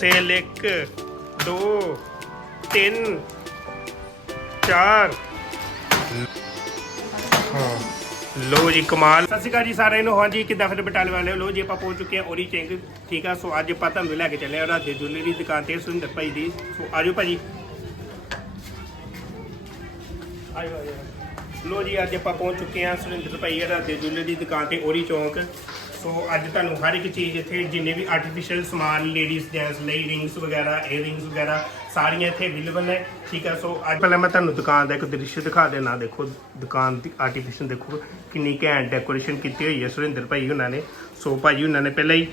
Sale 1 2 3 4 ਹਾਂ। ਲੋ ਜੀ, ਕਮਾਲ। ਸਤਿ ਸ਼੍ਰੀ ਅਕਾਲ ਜੀ ਸਾਰਿਆਂ ਨੂੰ। ਹਾਂਜੀ, ਕਿੱਦਾਂ ਫਿਰ ਬਟਾਲੇ ਵਾਲੇ ਲੋ ਜੀ, ਆਪਾਂ ਪਹੁੰਚ ਚੁੱਕੇ ਹਾਂ ਓਰੀ ਚਿੰਗ। ਠੀਕ ਆ, ਸੋ ਅੱਜ ਆਪਾਂ ਤੁਹਾਨੂੰ ਲੈ ਕੇ ਚੱਲੇ ਆ ਰਾਧੇ ਜੁਐਲਰੀ ਦੀ ਦੁਕਾਨ ਤੇ, ਸੁਰਿੰਦਰ ਭਾਈ ਦੀ। ਸੋ ਆਜੋ ਭਾਜੀ। ਆਜੋ ਆਜੋ। ਲੋ ਜੀ, ਅੱਜ ਆਪਾਂ ਪਹੁੰਚ ਚੁੱਕੇ ਹਾਂ ਸੁਰਿੰਦਰ ਭਾਈ ਰਾਧੇ ਜੁਐਲਰੀ ਦੀ ਦੁਕਾਨ ਤੇ, ਓਰੀ ਚੌਂਕ। ਸੋ ਅੱਜ ਤੁਹਾਨੂੰ ਹਰ ਇੱਕ ਚੀਜ਼ ਇੱਥੇ ਜਿੰਨੇ ਵੀ ਆਰਟੀਫੀਸ਼ੀਅਲ ਸਮਾਨ ਲੇਡੀਜ਼ ਜੈਂਟਸ ਲਈ ਰਿੰਗਸ ਵਗੈਰਾ ਏਅਰਿੰਗਸ ਵਗੈਰਾ, ਸਾਰੀਆਂ ਇੱਥੇ ਅਵੇਲੇਬਲ ਨੇ, ਠੀਕ ਹੈ? ਸੋ ਅੱਜ ਪਹਿਲਾਂ ਮੈਂ ਤੁਹਾਨੂੰ ਦੁਕਾਨ ਦਾ ਇੱਕ ਦ੍ਰਿਸ਼ ਦਿਖਾ ਦੇਣਾ। ਦੇਖੋ, ਦੁਕਾਨ ਦੀ ਆਰਟੀਫੀਸ਼ੀਅਲ ਦੇਖੋ, ਕਿੰਨੀ ਘੈਂਟ ਡੈਕੋਰੇਸ਼ਨ ਕੀਤੀ ਹੋਈ ਹੈ ਸੁਰਿੰਦਰ ਭਾਈ ਉਹਨਾਂ ਨੇ। ਸੋ ਭਾਈ ਉਹਨਾਂ ਨੇ ਪਹਿਲਾਂ ਹੀ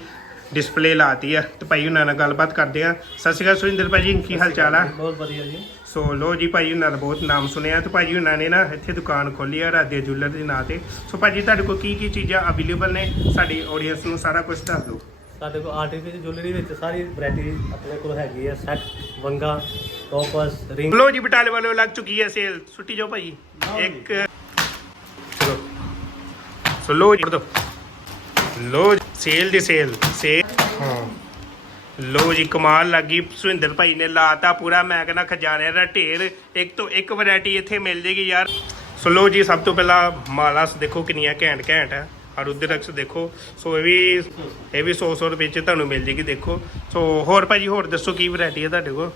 ਡਿਸਪਲੇ ਲਾਤੀ ਆ। ਤੇ ਭਾਈ ਉਹਨਾਂ ਨਾਲ ਗੱਲਬਾਤ ਕਰਦੇ ਆ। ਸਤਿ ਸ਼੍ਰੀ ਅਕਾਲ ਸੁਰਿੰਦਰ ਭਾਈ ਜੀ ਕੀ ਹਾਲ ਚਾਲ ਆ? ਬਹੁਤ ਵਧੀਆ ਜੀ। ਸੋ ਲੋ ਜੀ ਭਾਈ ਉਹਨਾਂ ਦਾ ਬਹੁਤ ਨਾਮ ਸੁਣਿਆ ਤੇ ਭਾਜੀ ਉਹਨਾਂ ਨੇ ਨਾ ਇੱਥੇ ਦੁਕਾਨ ਖੋਲੀ ਆ ਰਾਧੇ ਜੁਐਲਰ ਦੇ ਨਾਂ ਤੇ। ਸੋ ਭਾਜੀ ਤੁਹਾਡੇ ਕੋਲ ਕੀ ਕੀ ਚੀਜ਼ਾਂ ਅਵੇਲੇਬਲ ਨੇ? ਸਾਡੀ ਆਡੀਅנס ਨੂੰ ਸਾਰਾ ਕੁਝ ਦੱਸ ਦਿਓ। ਸਾਡੇ ਕੋਲ ਆਰਟੀਫੀਸ਼ੀਅਲ ਜੁਐਲਰੀ ਵਿੱਚ ਸਾਰੀ ਵੈਰਾਈਟੀ ਆਪਣੇ ਕੋਲ ਹੈਗੀ ਹੈ ਸੈੱਟ ਵੰਗਾ ਟੋਪਸ ਰਿੰਗ ਲੋ ਜੀ ਬਟਾਲੇ ਵਾਲੇ ਲੱਗ ਚੁੱਕੀ ਹੈ ਸੇਲ ਛੁੱਟੀ ਜਾਓ ਭਾਜੀ ਇੱਕ ਚਲੋ। ਸੋ ਲੋ ਜੀ। ਲੋ ਸੇਲ ਦੀ ਸੇਲ ਹਾਂ। ਲੋ ਜੀ ਕਮਾਲ ਲੱਗੀ ਸੁਰਿੰਦਰ ਭਾਈ ਨੇ ਲਾਤਾ ਪੂਰਾ ਮੈਂ ਕਹਿੰਦਾ ਖਜ਼ਾਨੇ ਦਾ ਢੇਰ। ਇੱਕ ਤੋਂ ਇੱਕ ਵੈਰਾਈਟੀ ਇੱਥੇ ਮਿਲ ਜੇਗੀ ਯਾਰ। ਸੋ ਲੋ ਜੀ ਸਭ ਤੋਂ ਪਹਿਲਾਂ ਮਾਲਾਸ ਦੇਖੋ ਕਿੰਨੀਆਂ ਘੈਂਟ ਘੈਂਟ ਹੈ ਔਰ ਰੁਦਰਕਸ ਦੇਖੋ ਸੋ ਇਹ ਵੀ ਇਹ ਵੀ 100 100 ਰੁਪਏ ਚ ਤੁਹਾਨੂੰ ਮਿਲ ਜੇਗੀ ਦੇਖੋ। ਸੋ ਹੋਰ ਭਾਜੀ ਹੋਰ ਦੱਸੋ ਕੀ ਵੈਰਾਈਟੀ ਹੈ ਤੁਹਾਡੇ ਕੋਲ?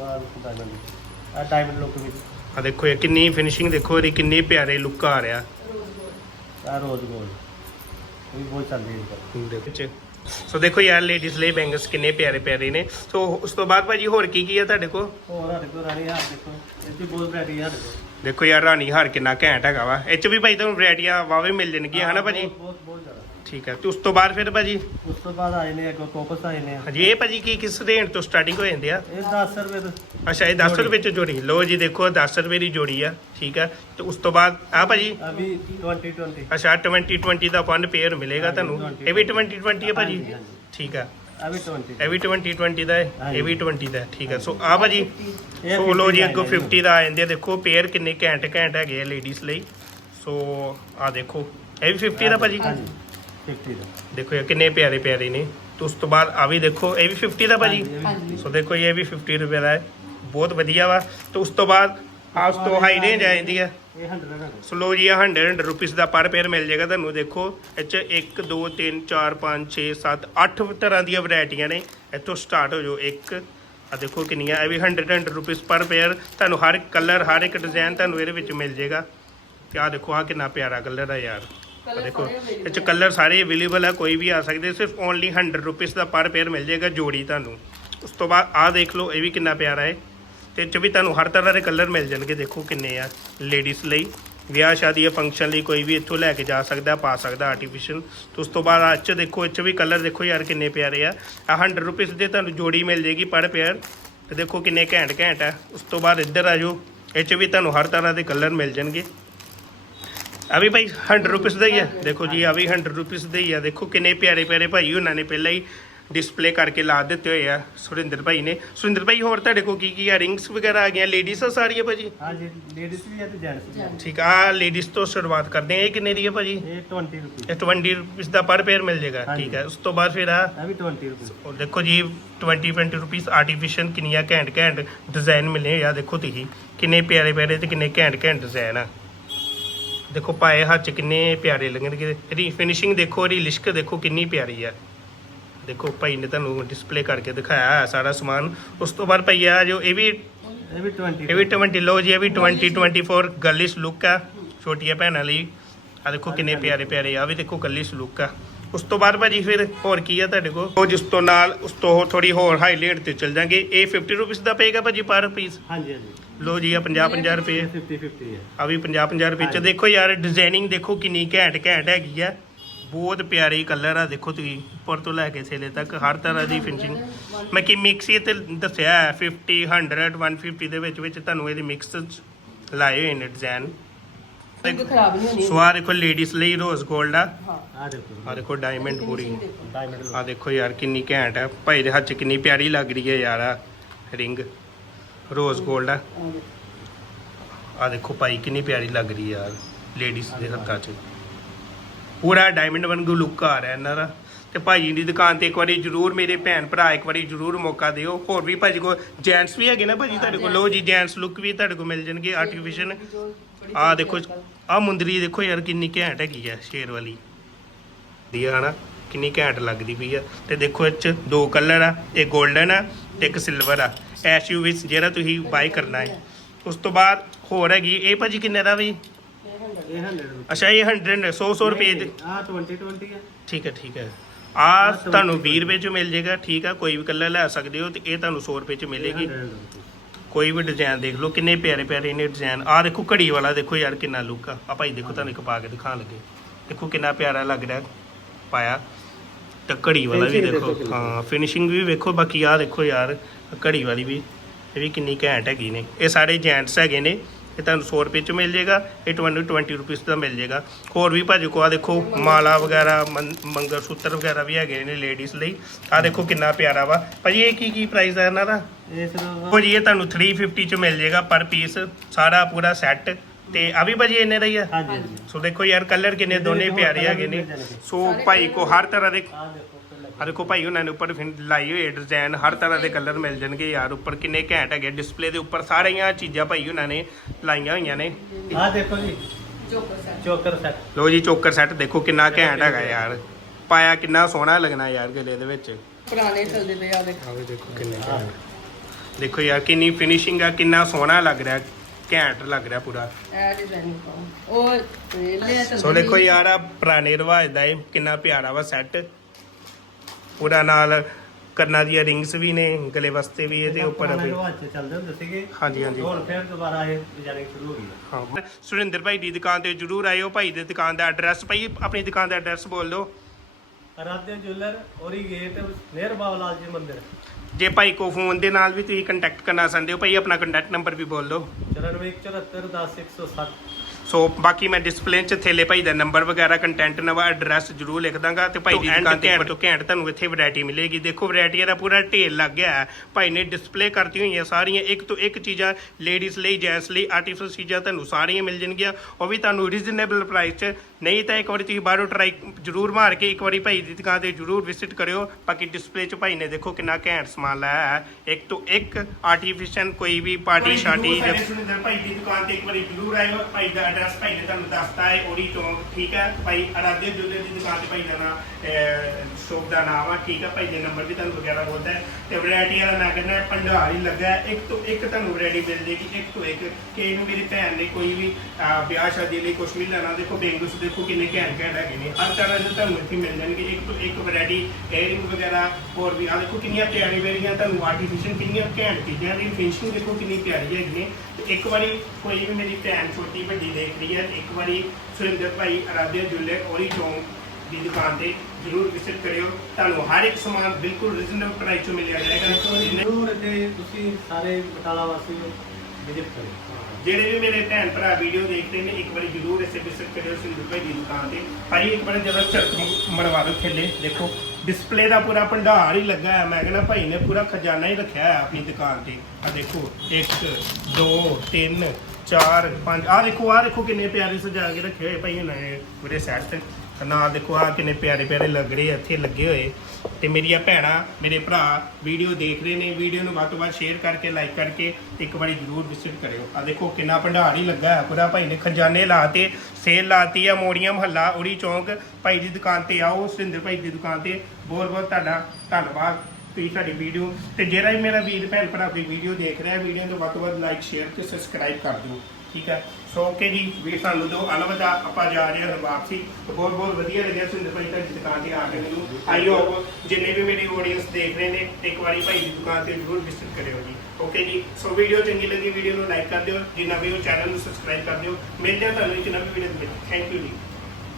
ਆ ਡਾਇਮੰਡ ਆ ਡਾਇਮੰਡ ਲੁੱਕ ਵਿੱਚ। ਆ ਦੇਖੋ ਇਹ ਕਿੰਨੀ ਫਿਨਿਸ਼ਿੰਗ ਦੇਖੋ ਇਹਦੀ ਕਿੰਨੀ ਪਿਆਰੇ ਲੁੱਕ ਆ ਰਿਹਾ। ਆ ਰੋਜ਼ ਗੋਲਡ ਵੀ ਬਹੁਤ ਚੱਲਦੀ ਹੈ। ਦੇ ਵਿੱਚ। ਸੋ ਦੇਖੋ ਯਾਰ ਲੇਡੀਜ਼ ਲਈ ਬੈਂਗਲਸ ਕਿੰਨੇ ਪਿਆਰੇ ਪਿਆਰੇ ਨੇ। ਸੋ ਉਸ ਤੋਂ ਬਾਅਦ ਭਾਜੀ ਹੋਰ ਕੀ ਕੀ ਹੈ ਤੁਹਾਡੇ ਕੋਲ? ਹੋਰ ਸਾਡੇ ਕੋਲ ਰਾਣੀ ਹਾਰ ਦੇਖੋ। ਇਹ ਵੀ ਬਹੁਤ ਵੈਰਾਈਟੀ ਹੈ ਸਾਡੇ ਕੋਲ। ਦੇਖੋ ਯਾਰ ਰਾਣੀ ਹਾਰ ਕਿੰਨਾ ਘੈਂਟ ਹੈਗਾ ਵਾ। ਇਹ ਚ ਵੀ ਭਾਈ ਤੁਹਾਨੂੰ ਵੈਰਾਈਟੀਆਂ ਵਾਵੇ ਮਿਲ ਜਾਣਗੀਆਂ ਹਨਾ ਭਾਜੀ? ਬਹੁਤ ਬਹੁਤ- ਠੀਕ ਹੈ ਤੇ ਉਸ ਤੋਂ ਬਾਅਦ ਫਿਰ ਭਾਜੀ? ਉਸ ਤੋਂ ਬਾਅਦ ਆਏ ਨੇ ਅੱਗੋਂ ਟੋਪਸ ਆਏ ਨੇ ਹਾਂਜੀ ਇਹ ਭਾਜੀ ਕੀ ਕਿਸ ਰੇਂਜ ਤੋਂ ਸਟਾਰਟਿੰਗ ਹੋ ਜਾਂਦੇ ਆ? ਇਹ 10 ਰੁਪਏ ਤੋਂ। ਅੱਛਾ ਇਹ 10 ਰੁਪਏ ਚ ਜੋੜੀ। ਲੋ ਜੀ ਦੇਖੋ 10 ਰੁਪਏ ਦੀ ਜੋੜੀ ਆ ਠੀਕ ਹੈ ਤੇ ਉਸ ਤੋਂ ਬਾਅਦ ਆ ਭਾਜੀ? ਆ ਵੀ 20 20 ਅੱਛਾ 20 20 ਦਾ ਵਨ ਪੇਅਰ ਮਿਲੇਗਾ ਤੁਹਾਨੂੰ। 20 ਇਹ ਵੀ 20 20 ਹੈ ਭਾਜੀ। ਠੀਕ ਆ। ਆ ਵੀ 20 ਇਹ ਵੀ 20 20 ਦਾ ਹੈ ਇਹ ਵੀ 20 ਦਾ ਹੈ ਠੀਕ ਹੈ ਸੋ ਆ ਭਾਜੀ ਸੋ ਲੋ 50 ਜੀ ਦਾ ਅੱਗੋਂ ਹੈ 50 ਦਾ ਆ ਜਾਂਦੇ ਆ। ਦੇਖੋ ਪੇਅਰ ਕਿੰਨੇ ਘੈਂਟ ਘੈਂਟ ਹੈਗੇ ਆ ਲੇਡੀਜ਼ ਲਈ। ਸੋ ਆ ਦੇਖੋ ਇਹ ਵੀ 50 ਦਾ ਭਾਜੀ? 50 ਦਾ। ਦੇਖੋ ਇਹ ਕਿੰਨੇ ਪਿਆਰੇ ਪਿਆਰੇ ਨੇ। ਤੇ ਉਸ ਤੋਂ ਬਾਅਦ ਆ ਵੀ ਦੇਖੋ ਇਹ ਵੀ 50 ਦਾ ਭਾਜੀ। ਹਾਂਜੀ ਸੋ ਦੇਖੋ ਇਹ ਵੀ 50 ਰੁਪਏ ਦਾ ਹੈ। ਬਹੁਤ ਵਧੀਆ ਵਾ। ਤੇ ਉਸ ਤੋਂ ਬਾਅਦ ਆ ਉਸ ਤੋਂ ਹਾਈ ਰੇਂਜ ਆ ਜਾਂਦੀ ਹੈ ਇਹ 100 ਦਾ ਸੋ ਲੋ ਜੀ 100 ਰੁਪੀਸ ਦਾ ਪਰ ਪੇਅਰ ਮਿਲ ਜਾਏਗਾ ਤੁਹਾਨੂੰ। ਦੇਖੋ ਇਹ 'ਚ 1 2 3 4 5 6 7 8 ਤਰ੍ਹਾਂ ਦੀਆਂ ਵੈਰਾਈਟੀਆਂ ਨੇ। ਇੱਥੋਂ ਸਟਾਰਟ ਹੋ ਜਾਓ ਇੱਕ। ਆ ਦੇਖੋ ਕਿੰਨੀਆਂ ਇਹ ਵੀ 100 ਰੁਪੀਸ ਪਰ ਪੇਅਰ ਤੁਹਾਨੂੰ ਹਰ ਕਲਰ ਹਰ ਇੱਕ ਡਿਜ਼ਾਈਨ ਤੁਹਾਨੂੰ ਇਹਦੇ ਵਿੱਚ ਮਿਲ ਜਾਏਗਾ। ਤੇ ਆ ਦੇਖੋ ਆ ਕਿੰਨਾ ਪਿਆਰਾ ਕਲਰ ਆ ਯਾਰ। ਆ ਦੇਖੋ ਇਹ 'ਚ ਕਲਰ ਸਾਰੇ ਅਵੇਲੇਬਲ ਆ ਕੋਈ ਵੀ ਆ ਸਕਦੇ। ਸਿਰਫ ਓਨਲੀ 100 ਰੁਪੀਸ ਦਾ ਪਰ ਪੇਅਰ ਮਿਲ ਜਾਏਗਾ ਜੋੜੀ ਤੁਹਾਨੂੰ। ਉਸ ਤੋਂ ਬਾਅਦ ਆ ਦੇਖ ਲਓ ਇਹ ਵੀ ਕਿੰਨਾ ਪਿਆਰਾ ਹੈ। ਤੇ ਇਹ 'ਚ ਵੀ ਤੁਹਾਨੂੰ ਹਰ ਤਰ੍ਹਾਂ ਦੇ ਕਲਰ ਮਿਲ ਜਾਣਗੇ। ਦੇਖੋ ਕਿੰਨੇ ਆ ਲੇਡੀਜ਼ ਲਈ। ਵਿਆਹ ਸ਼ਾਦੀ ਜਾਂ ਫੰਕਸ਼ਨ ਲਈ ਕੋਈ ਵੀ ਇੱਥੋਂ ਲੈ ਕੇ ਜਾ ਸਕਦਾ ਪਾ ਸਕਦਾ ਆਰਟੀਫੀਸ਼ੀਅਲ ਤੇ ਉਸ ਤੋਂ ਬਾਅਦ ਅੱਜ ਦੇਖੋ ਇਹ 'ਚ ਵੀ ਕਲਰ ਦੇਖੋ ਯਾਰ ਕਿੰਨੇ ਪਿਆਰੇ ਆ। ਆ 100 ਰੁਪਏ ਦੇ ਤੁਹਾਨੂੰ ਜੋੜੀ ਮਿਲ ਜੇਗੀ ਪਰ ਪੇਅਰ ਤੇ ਦੇਖੋ ਕਿੰਨੇ ਘੈਂਟ ਘੈਂਟ ਆ। ਉਸ ਤੋਂ ਬਾਅਦ ਇੱਧਰ ਆ ਜਾਓ ਇਹ 'ਚ ਵੀ ਤੁਹਾਨੂੰ ਹਰ ਤਰ੍ਹਾਂ ਦੇ ਕਲਰ ਮਿਲ ਜਾਣਗੇ। ਆ ਵੀ ਭਾਈ 100 ਰੁਪਏ ਦਾ ਹੀ ਆ। ਦੇਖੋ ਜੀ ਆ ਵੀ 100 ਰੁਪਏ ਦਾ ਹੀ ਆ। ਦੇਖੋ ਕਿੰਨੇ ਪਿਆਰੇ ਪਿਆਰੇ ਭਾਈ ਉਹਨਾਂ ਨੇ ਪਹਿਲਾਂ ਹੀ ਡਿਸਪਲੇ ਕਰਕੇ ਲਾ ਦਿੱਤੇ ਹੋਏ ਆ ਸੁਰਿੰਦਰ ਭਾਈ ਨੇ। ਸੁਰਿੰਦਰ ਭਾਈ ਹੋਰ ਤੁਹਾਡੇ ਕੋਲ ਕੀ ਕੀ ਆ? ਰਿੰਗਸ ਵਗੈਰਾ ਆ ਗਈਆਂ? ਲੇਡੀਜ਼ ਆ ਸਾਰੀਆਂ ਭਾਜੀ? ਹਾਂਜੀ ਲੇਡੀਜ਼ ਵੀ ਹੈ ਤੇ ਜੈਂਟਸ ਵੀ ਠੀਕ ਆ ਲੇਡੀਜ਼ ਤੋਂ ਸ਼ੁਰੂਆਤ ਕਰਦੇ ਆ। ਇਹ ਕਿੰਨੇ ਦੀ ਹੈ ਭਾਜੀ? ਇਹ 20 ਰੁਪਏ ਇਹ 20 ਰੁਪਏ ਦਾ ਪਰ ਪੇਅਰ ਮਿਲ ਜਾਏਗਾ। ਠੀਕ ਹੈ ਉਸ ਤੋਂ ਬਾਅਦ ਫਿਰ ਆ ਇਹ ਵੀ 20 ਰੁਪਏ ਉਹ ਦੇਖੋ ਜੀ 20 20 ਰੁਪਏ ਆਰਟੀਫੀਸ਼ੀਅਲ ਕਿੰਨੀਆਂ ਘੈਂਟ ਘੈਂਟ ਡਿਜ਼ਾਈਨ ਮਿਲੇ ਆ। ਦੇਖੋ ਤੁਸੀਂ ਕਿੰਨੇ ਪਿਆਰੇ ਪਿਆਰੇ ਤੇ ਕਿੰਨੇ ਘੈਂਟ ਘੈਂਟ ਡਿਜ਼ਾਈਨ ਆ। ਦੇਖੋ ਪਾਏ ਹੱਥ ਚ ਕਿੰਨੇ ਪਿਆਰੇ ਲੱਗਣਗੇ। ਇਹਦੀ ਫਿਨਿਸ਼ਿੰਗ ਦੇਖੋ ਇਹਦੀ ਲਿਸ਼ਕ ਦੇਖੋ ਕਿੰਨੀ ਪਿਆਰੀ ਆ। ਦੇਖੋ ਭਾਈ ਨੇ ਤੁਹਾਨੂੰ ਡਿਸਪਲੇ ਕਰਕੇ ਦਿਖਾਇਆ ਹੈ ਸਾਰਾ ਸਮਾਨ। ਉਸ ਤੋਂ ਬਾਅਦ ਭਾਈ ਆ ਜੋ ਇਹ ਵੀ ਇਹ ਵੀ 20 ਇਹ ਵੀ 20 ਲੋ ਜੀ ਇਹ ਵੀ 20 24 ਗਰਲਿਸ਼ ਲੁੱਕ ਆ ਛੋਟੀਆਂ ਭੈਣਾਂ ਲਈ। ਆ ਦੇਖੋ ਕਿੰਨੇ ਪਿਆਰੇ ਪਿਆਰੇ ਆ ਵੀ ਦੇਖੋ ਗਰਲਿਸ਼ ਲੁੱਕ ਆ। ਉਸ ਤੋਂ ਬਾਅਦ ਭਾਜੀ ਫਿਰ ਹੋਰ ਕੀ ਆ ਤੁਹਾਡੇ ਕੋਲ? ਉਹ ਜਿਸ ਤੋਂ ਨਾਲ ਉਸ ਤੋਂ ਥੋੜੀ ਹੋਰ ਹਾਈਲਾਈਟ ਤੇ ਚੱਲ ਜਾਂਗੇ। ਇਹ 50 ਰੁਪਏ ਦਾ ਪਏਗਾ ਭਾਜੀ ਪਰ ਪੀਸ ਹਾਂਜੀ ਹਾਂਜੀ। ਲੋ ਜੀ ਆ 50 50 ਰੁਪਏ। ਇਹ 50 50 ਹੈ ਆ ਵੀ 50 50 ਰੁਪਏ ਚ। ਦੇਖੋ ਯਾਰ ਡਿਜ਼ਾਈਨਿੰਗ ਦੇਖੋ ਕਿੰਨੀ ਘੈਂਟ ਘੈਂਟ ਹੈਗੀ ਆ। ਬਹੁਤ ਪਿਆਰੇ ਕਲਰ ਆ ਦੇਖੋ ਤੁਸੀਂ ਉੱਪਰ ਤੋਂ ਲੈ ਕੇ ਥੱਲੇ ਤੱਕ ਹਰ ਤਰ੍ਹਾਂ ਦੀ ਫਿਨਿਸ਼ਿੰਗ ਮੈਂ ਕਿ ਮਿਕਸ ਇਹ ਤੇ ਦੱਸਿਆ ਹੈ 50 100 150 ਦੇ ਵਿੱਚ ਵਿੱਚ ਤੁਹਾਨੂੰ ਇਹਦੇ ਮਿਕਸ ਲਾਏ ਹੋਏ ਨੇ ਡਿਜ਼ਾਈਨ ਖਰਾਬ ਨਹੀਂ ਹੋਣੀ। ਦੇਖੋ ਲੇਡੀਜ਼ ਲਈ ਰੋਜ਼ 골ਡ ਆ। ਹਾਂ। ਆ ਦੇਖੋ। ਆ ਦੇਖੋ ਡਾਇਮੰਡ ਪੂਰੀ। ਡਾਇਮੰਡ ਆ ਦੇਖੋ। ਯਾਰ ਕਿੰਨੀ ਘੈਂਟ ਆ। ਭਾਈ ਦੇ ਹੱਥ 'ਚ ਕਿੰਨੀ ਪਿਆਰੀ ਲੱਗ ਰਹੀ ਹੈ ਯਾਰ ਆ ਰਿੰਗ ਰੋਜ਼ 골ਡ ਆ। ਆ ਦੇਖੋ ਭਾਈ ਕਿੰਨੀ ਪਿਆਰੀ ਲੱਗ ਰਹੀ ਯਾਰ ਲੇਡੀਜ਼ ਦੇ ਹੱਥਾਂ 'ਚ। ਪੂਰਾ ਡਾਇਮੰਡ ਵਾਂਗੂ ਲੁੱਕ ਆ ਰਿਹਾ ਇਹਨਾਂ ਦਾ। ਤੇ ਭਾਜੀ ਦੀ ਦੁਕਾਨ ਤੇ ਇੱਕ ਵਾਰੀ ਜਰੂਰ ਮੇਰੇ ਭੈਣ ਭਰਾ ਇੱਕ ਵਾਰੀ ਜਰੂਰ ਮੌਕਾ ਦਿਓ। ਹੋਰ ਵੀ ਭਾਜੀ ਕੋਲ ਜੈਂਟਸ ਵੀ ਹੈਗੇ ਨਾ ਭਾਜੀ ਤੁਹਾਡੇ ਕੋਲ? ਲੋ ਜੀ ਜੈਂਟਸ ਲੁੱਕ ਵੀ ਤੁਹਾਡੇ ਕੋਲ ਮਿਲ ਜਾਣਗੇ ਆਰਟੀਫੀਸ਼ਲ ਆ ਦੇਖੋ ਆ ਮੁੰਦਰੀ ਦੇਖੋ ਯਾਰ ਕਿੰਨੀ ਘੈਂਟ ਹੈਗੀ ਆ ਸ਼ੇਰ ਵਾਲੀ। ਦੀ ਆ ਨਾ ਕਿੰਨੀ ਘੈਂਟ ਲੱਗਦੀ ਪਈ ਆ। ਤੇ ਦੇਖੋ ਇਹ ਚ ਦੋ ਕਲਰ ਆ ਇੱਕ 골ਡਨ ਆ ਤੇ ਇੱਕ ਸਿਲਵਰ ਆ। ਐਸਯੂਵੀ ਜਿਹੜਾ ਤੁਸੀਂ ਬਾਈ ਕਰਨਾ ਹੈ। ਉਸ ਤੋਂ ਬਾਅਦ ਹੋਰ ਹੈਗੀ ਇਹ ਭਾਜੀ ਕਿੰਨੇ ਦਾ ਵੀ? ਇਹ 100 ਅੱਛਾ ਇਹ 100 100 100 ਰੁਪਏ ਦੇ। ਆ 20 20 ਹੈ। ਠੀਕ ਹੈ ਠੀਕ ਹੈ। ਆ ਤੁਹਾਨੂੰ 20 ਰੁਪਏ ਚ ਮਿਲ ਜਾਏਗਾ ਠੀਕ ਆ ਕੋਈ ਵੀ ਕਲਰ ਲੈ ਸਕਦੇ ਹੋ ਤੇ ਇਹ ਤੁਹਾਨੂੰ 100 ਰੁਪਏ ਚ ਮਿਲੇਗੀ। ਕੋਈ ਵੀ ਡਿਜ਼ਾਈਨ ਦੇਖ ਲਓ ਕਿੰਨੇ ਪਿਆਰੇ ਪਿਆਰੇ ਨੇ ਡਿਜ਼ਾਈਨ ਆ ਦੇਖੋ ਘੜੀ ਵਾਲਾ ਦੇਖੋ ਯਾਰ ਕਿੰਨਾ ਲੁੱਕ ਆ। ਆ ਭਾਈ ਦੇਖੋ ਤੁਹਾਨੂੰ ਇੱਕ ਪਾ ਕੇ ਦਿਖਾਣ ਲੱਗੇ। ਦੇਖੋ ਕਿੰਨਾ ਪਿਆਰਾ ਲੱਗ ਰਿਹਾ ਪਾਇਆ। ਤੇ ਘੜੀ ਵਾਲਾ ਵੀ ਦੇਖੋ। ਹਾਂ ਫਿਨਿਸ਼ਿੰਗ ਵੀ ਵੇਖੋ ਬਾਕੀ ਆ ਦੇਖੋ ਯਾਰ ਘੜੀ ਵਾਲੀ ਵੀ ਇਹ ਵੀ ਕਿੰਨੀ ਘੈਂਟ ਹੈਗੀ ਨੇ। ਇਹ ਸਾਰੇ ਜੈਂਟਸ ਹੈਗੇ ਨੇ ਇਹ ਤੁਹਾਨੂੰ 100 ਰੁਪਏ ਚ ਮਿਲ ਜਾਏਗਾ ਇਹ ਤੁਹਾਨੂੰ 20 ਰੁਪਏ ਦਾ ਮਿਲ ਜਾਏਗਾ ਹੋਰ ਵੀ ਭਾਜੀ ਕੋ ਆ ਦੇਖੋ ਮਾਲਾ ਵਗੈਰਾ ਮੰਗਲ ਸੂਤਰ ਵਗੈਰਾ ਵੀ ਹੈਗੇ ਨੇ ਲੇਡੀਜ਼ ਲਈ। ਆ ਦੇਖੋ ਕਿੰਨਾ ਪਿਆਰਾ ਵਾ। ਭਾਜੀ ਇਹ ਕੀ ਕੀ ਪ੍ਰਾਈਸ ਹੈ ਇਹਨਾਂ ਦਾ? ਇਸ ਦਾ ਉਹ ਜੀ ਇਹ ਤੁਹਾਨੂੰ 350 ਚ ਮਿਲ ਜਾਏਗਾ ਪਰ ਪੀਸ ਸਾਰਾ ਪੂਰਾ ਸੈੱਟ ਤੇ ਆ ਵੀ ਭਾਜੀ ਇੰਨੇ ਦਾ ਹੀ ਆ? ਹਾਂਜੀ ਸੋ ਦੇਖੋ ਯਾਰ ਕਲਰ ਕਿੰਨੇ ਦੋਨੇ ਪਿਆਰੇ ਹੈਗੇ ਨੇ। ਸੋ ਭਾਈ ਕੋ ਹਰ ਤਰ੍ਹਾਂ ਦੇ ਆ ਦੇਖੋ ਪਹਿਲਾਂ ਆ ਦੇਖੋ ਭਾਈ ਉਹਨਾਂ ਨੇ ਉੱਪਰ ਫਿਨ ਲਾਈ ਹੋਈ ਡਿਜ਼ਾਈਨ ਹਰ ਤਰ੍ਹਾਂ ਦੇ ਕਲਰ ਮਿਲ ਜਾਣਗੇ ਯਾਰ ਉੱਪਰ ਕਿੰਨੇ ਘੈਂਟ ਹੈਗੇ ਡਿਸਪਲੇ ਦੇ ਉੱਪਰ ਸਾਰੀਆਂ ਚੀਜ਼ਾਂ ਭਾਈ ਉਹਨਾਂ ਨੇ ਲਾਈਆਂ ਹੋਈਆਂ ਨੇ। ਆ ਦੇਖੋ ਜੀ। ਚੋਕਰ ਸੈਟ ਚੋਕਰ ਸੈੱਟ ਲੋ ਜੀ ਚੋਕਰ ਸੈੱਟ ਦੇਖੋ ਕਿੰਨਾ ਘੈਂਟ ਹੈਗਾ ਯਾਰ। ਪਾਇਆ ਕਿੰਨਾ ਸੋਹਣਾ ਲੱਗਣਾ ਯਾਰ ਗਲੇ ਦੇ ਵਿੱਚ। ਪੁਰਾਣੇ ਚੱਲਦੇ ਪਏ ਆ ਦੇਖੋ। ਆ ਵੀ ਦੇਖੋ ਕਿੰਨੇ ਘੈਂਟ ਦੇਖੋ ਯਾਰ ਕਿੰਨੀ ਫਿਨਿਸ਼ਿੰਗ ਆ ਕਿੰਨਾ ਸੋਹਣਾ ਲੱਗ ਰਿਹਾ ਘੈਂਟ ਲੱਗ ਰਿਹਾ ਪੂਰਾ। ਇਹ ਡਿਜ਼ਾਈਨ ਪਾਓ। ਉਹ ਸੋ ਦੇਖੋ ਯਾਰ ਆ ਪੁਰਾਣੇ ਰਿਵਾਜ ਦਾ ਇਹ ਕਿੰਨਾ ਪਿਆਰਾ ਵਾ ਸੈੱਟ ਪੂਰਾ ਨਾਲ ਕੰਨਾਂ ਦੀਆਂ ਰਿੰਗਸ ਵੀ ਨੇ ਗਲੇ ਵਾਸਤੇ ਵੀ ਇਹਦੇ ਉੱਪਰ ਵੀ। ਰਿਵਾਜ ਚ ਚੱਲਦੇ ਹੁੰਦੇ ਸੀਗੇ। ਹਾਂਜੀ ਹਾਂਜੀ। ਹੁਣ ਫਿਰ ਦੁਬਾਰਾ ਇਹ ਡਿਜ਼ਾਈਨਿੰਗ ਸ਼ੁਰੂ ਹੋ ਗਈ ਹੈ। ਸੁਰਿੰਦਰ ਭਾਈ ਦੀ ਦੁਕਾਨ ਤੇ ਜਰੂਰ ਆਇਓ ਭਾਈ ਦੀ ਦੁਕਾਨ ਦਾ ਐਡਰੈਸ। ਭਾਈ ਆਪਣੀ ਦੁਕਾਨ ਦਾ ਐਡਰੈਸ ਬੋਲ ਦਿਓ। ਅਰਾਧਿਆ ਜੁਐਲਰ ਔਰੀ ਗੇਟ ਨੇਰ ਬਾਬਾ ਲਾਲ ਜੀ ਮੰਦਿਰ। ਜੇ ਭਾਈ ਕੋ ਫੋਨ ਦੇ ਨਾਲ ਵੀ ਤੁਸੀਂ ਕੰਟੈਕਟ ਕਰਨਾ ਚਾਹੁੰਦੇ ਹੋ ਭਾਈ ਆਪਣਾ ਕੰਟੈਕਟ ਨੰਬਰ ਵੀ ਬੋਲ ਦਿਓ। 9474 10160 ਸੋ ਬਾਕੀ ਮੈਂ ਡਿਸਪਲੇ 'ਚ ਥੇਲੇ ਭਾਈ ਦਾ ਨੰਬਰ ਵਗੈਰਾ ਕੰਟੈਂਟ ਨਵਾਂ ਐਡਰੈਸ ਜਰੂਰ ਲਿਖ ਦਾਂਗਾ ਤੇ ਭਾਈ ਦੀ ਦੁਕਾਨ ਤੇ ਘੈਂਟ। ਤੋਂ ਘੈਂਟ ਤੁਹਾਨੂੰ ਇੱਥੇ ਵੈਰਾਈਟੀ ਮਿਲੇਗੀ। ਦੇਖੋ ਵੈਰਾਈਟੀਆਂ ਦਾ ਪੂਰਾ ਢੇਰ ਲੱਗ ਗਿਆ ਹੈ। ਭਾਈ ਨੇ ਡਿਸਪਲੇ ਕਰਤੀ ਹੋਈਆਂ ਸਾਰੀਆਂ ਇੱਕ ਤੋਂ ਇੱਕ ਚੀਜ਼ਾਂ ਲੇਡੀਜ਼ ਲਈ ਜੈਂਟਸ ਲਈ ਆਰਟੀਫੀਸ਼ਲ ਚੀਜ਼ਾਂ ਤੁਹਾਨੂੰ ਸਾਰੀਆਂ ਮਿਲ ਜਾਣਗੀਆਂ। ਉਹ ਵੀ ਤੁਹਾਨੂੰ ਰੀਜ਼ਨੇਬਲ ਪ੍ਰਾਈਸ 'ਚ। ਨਹੀਂ ਤਾਂ ਇੱਕ ਵਾਰੀ ਤੁਸੀਂ ਬਾਹਰੋਂ ਟਰਾਈ ਜਰੂਰ ਮਾਰ ਕੇ ਇੱਕ ਵਾਰੀ ਭਾਈ ਦੀ ਦੁਕਾਨ ਤੇ ਜਰੂਰ ਵਿਜ਼ਿਟ ਕਰਿਓ। ਬਾਕੀ ਡਿਸਪਲੇ 'ਚ ਭਾਈ ਨੇ ਦੇਖੋ ਕਿੰਨਾ ਘੈਂਟ ਸਮਾਨ ਲਾਇਆ ਹੈ। ਇੱਕ ਤੋਂ ਇੱਕ ਆਰਟੀਫੀਸ਼ਲ ਕੋਈ ਵੀ ਪਾਰਟੀ ਸ਼ਾਟੀ ਭਾਈ ਦੀ ਦੁਕਾਨ ਤੇ ਇੱਕ ਵਾਰੀ ਜਰੂਰ ਆਇਓ। ਭਾਈ ਦਾ ਐਡਰੈਸ ਭਾਈ ਨੇ ਤੁਹਾਨੂੰ ਦੱਸਤਾ ਹੈ, ਉਹਦੀ ਚੌਂਕ ਠੀਕ ਹੈ? ਭਾਈ ਅਰਾਧਿਆ ਜੁਐਲਰ ਦੀ ਦੁਕਾਨ ਤੇ ਭਾਈ ਦਾ ਨਾਮ ਸ਼ੋਪ ਦਾ ਨਾਮ ਆ, ਠੀਕ ਹੈ? ਭਾਈ ਦੇ ਨੰਬਰ ਵੀ ਤੁਹਾਨੂੰ ਵਗੈਰਾ ਬੋਲਦਾ ਹੈ। ਤੇ ਵੈਰਾਈਟੀ ਵਾਲਾ ਨਾ ਕਰਨਾ ਭੰਡਾਰ ਹੀ ਲੱਗਾ ਹੈ। ਇੱਕ ਤੋਂ ਇੱਕ ਤੁਹਾਨੂੰ ਵੈਰਾਈਟੀ ਮਿਲ ਜੇਗੀ ਇੱਕ ਤੋਂ ਇੱਕ, ਕਿ ਇਹਨੂੰ ਮੇਰੀ ਭੈਣ ਨੇ ਕੋਈ ਵੀ ਵਿਆਹ ਸ਼ਾਦੀ ਲਈ ਕੁਝ ਵੀ ਲੈਣਾ, ਦੇਖੋ ਬੈਂਗਲਸ ਦੇਖੋ ਕਿੰਨੇ ਘੈਂਟ ਘੈਂਟ ਹੈਗੇ ਨੇ। ਹਰ ਤਰ੍ਹਾਂ ਦੇ ਤੁਹਾਨੂੰ ਇੱਥੇ ਮਿਲ ਜਾਣਗੇ। ਇੱਕ ਤੋਂ ਇੱਕ ਵੈਰਾਈਟੀ ਏਅਰਿੰਗ ਵਗੈਰਾ, ਹੋਰ ਵੀ ਆ ਦੇਖੋ ਕਿੰਨੀਆਂ ਪਿਆਰੀ ਪਿਆਰੀਆਂ ਤੁਹਾਨੂੰ ਆਰਟੀਫੀਸ਼ੀਅਲ ਕਿੰਨੀਆਂ ਘੈਂਟ ਚੀਜ਼ਾਂ ਦੀ ਫਿਨਿਸ਼ਿੰਗ ਦੇਖੋ ਕਿੰਨੀ ਪਿਆਰੀ ਹੈਗੀ ਨੇ। ਤੇ ਇੱਕ ਵਾਰੀ ਕੋਈ ਵੀ ਮੇਰੀ ਭੈਣ ਛੋਟੀ ਵੱਡੀ ਦੇਖ ਰਹੀ ਹੈ ਇੱਕ ਵਾਰੀ ਸੁਰਿੰਦਰ ਭਾਈ ਅਰਾਧਿਆ ਜੁਐਲਰ ਔਰੀ ਚੌਂਕ ਦੀ ਦੁਕਾਨ ਤੇ ਜਰੂਰ ਵਿਜ਼ਿਟ ਕਰਿਓ। ਤੁਹਾਨੂੰ ਹਰ ਇੱਕ ਸਮਾਨ ਬਿਲਕੁਲ ਰੀਜ਼ਨੇਬਲ ਪ੍ਰਾਈਸ 'ਚ ਮਿਲਿਆ ਜਾਏਗਾ। ਜ਼ਰੂਰ ਇੱਥੇ ਤੁਸੀਂ ਸਾਰੇ ਬਟਾਲਾ ਵਾਸੀ ਵਿਜ਼ਿਟ ਕਰੋ ਜਿਹੜੇ ਵੀ ਮੇਰੇ ਭੈਣ ਭਰਾ ਵੀਡੀਓ ਦੇਖਦੇ ਨੇ ਇੱਕ ਵਾਰੀ ਜਰੂਰ ਇਸੇ ਵਿਜ਼ਿਟ ਕਰਿਓ ਸਿੰਧੂ ਭਾਈ ਦੀ ਦੁਕਾਨ ਤੇ। ਭਾਈ ਇੱਕ ਵਾਰ ਜਦੋਂ ਝਲਕ ਮਰਵਾ ਦਿਓ ਥੱਲੇ ਦੇਖੋ। ਡਿਸਪਲੇ ਦਾ ਪੂਰਾ ਭੰਡਾਰ ਹੀ ਲੱਗਾ ਹੈ। ਮੈਂ ਕਹਿੰਦਾ ਭਾਈ ਨੇ ਪੂਰਾ ਖਜ਼ਾਨਾ ਹੀ ਰੱਖਿਆ ਹੈ ਆਪਣੀ ਦੁਕਾਨ ਤੇ। ਆ ਦੇਖੋ 1 2 3 4 5 ਆ ਦੇਖੋ ਆ ਦੇਖੋ ਕਿੰਨੇ ਪਿਆਰੇ ਸਜਾ ਕੇ ਰੱਖੇ ਹੋਏ ਭਾਈ ਨੇ। ਪੂਰੇ ਸੈੱਟ ਤੇ। ਨਾਲ ਦੇਖੋ ਆ ਕਿੰਨੇ ਪਿਆਰੇ ਪਿਆਰੇ ਲੱਗ ਰਹੇ ਇੱਥੇ ਲੱਗੇ ਹੋਏ। ਤੇ ਮੇਰੀਆਂ ਭੈਣਾਂ, ਮੇਰੇ ਭਰਾ ਵੀਡੀਓ ਦੇਖ ਰਹੇ ਨੇ। ਵੀਡੀਓ ਨੂੰ ਵੱਧ ਤੋਂ ਵੱਧ ਸ਼ੇਅਰ ਕਰਕੇ ਲਾਈਕ ਕਰਕੇ ਇੱਕ ਵਾਰੀ ਜਰੂਰ ਵਿਜ਼ਿਟ ਕਰਿਓ। ਆ ਦੇਖੋ ਕਿੰਨਾ ਭੰਡਾਰ ਹੀ ਲੱਗਾ ਹੈ। ਪੂਰਾ ਭਾਈ ਨੇ ਖਜ਼ਾਨੇ ਲਾਤੇ ਸੇਲ ਲਾਤੀ ਆ, ਮੋੜੀਆਂ ਮਹੱਲਾ ਉੜੀ ਚੌਂਕ। ਭਾਈ ਦੀ ਦੁਕਾਨ ਤੇ ਆਓ, ਸੁਰਿੰਦਰ ਭਾਈ ਦੀ ਦੁਕਾਨ ਤੇ। ਬਹੁਤ ਬਹੁਤ ਤੁਹਾਡਾ ਧੰਨਵਾਦ। ਤੁਸੀਂ ਸਾਡੀ ਵੀਡੀਓ ਤੇ ਜਿਹੜਾ ਵੀ ਮੇਰਾ ਵੀਰ ਭੈਣ ਭਰਾ ਆਪਣੀ ਵੀਡੀਓ ਦੇਖ ਰਿਹਾ, ਵੀਡੀਓ ਨੂੰ ਵੱਧ ਤੋਂ ਵੱਧ ਲਾਈਕ ਸ਼ੇਅਰ ਤੇ ਸਬਸਕ੍ਰਾਈਬ ਕਰ ਦਿਓ। ਠੀਕ ਹੈ ਸੋ ਓਕੇ ਜੀ ਵੀ ਸਾਨੂੰ ਦੋ ਅਲਵਿਦਾ ਆਪਾਂ ਜਾ ਰਹੇ ਹਾਂ ਵਾਪਸੀ, ਤੇ ਬਹੁਤ ਬਹੁਤ ਵਧੀਆ ਲੱਗਿਆ ਸੁਰਿੰਦਰ ਭਾਈ ਤੁਹਾਡੀ ਦੁਕਾਨ ਤੇ ਆ ਕੇ ਮੈਨੂੰ। ਆਈ ਹੋਪ ਜਿੰਨੇ ਵੀ ਮੇਰੀ ਆਡੀਅנס ਦੇਖ ਰਹੇ ਨੇ, ਇੱਕ ਵਾਰੀ ਭਾਈ ਦੀ ਦੁਕਾਨ ਤੇ ਜ਼ਰੂਰ ਵਿਜ਼ਿਟ ਕਰਿਓ ਜੀ। ਓਕੇ ਜੀ, ਸੋ ਵੀਡੀਓ ਚੰਗੀ ਲੱਗੀ ਵੀਡੀਓ ਨੂੰ ਲਾਈਕ ਕਰ ਦਿਓ। ਜਿੰਨਾ ਵੀ ਉਹ ਚੈਨਲ ਨੂੰ ਸਬਸਕ੍ਰਾਈਬ ਕਰ ਦਿਓ। ਮਿਲਦੇ ਹਾਂ ਤੁਹਾਨੂੰ ਇੱਕ ਨਵੀਂ ਵੀਡੀਓ ਦੇ ਵਿੱਚ। ਥੈਂਕ ਯੂ ਜੀ।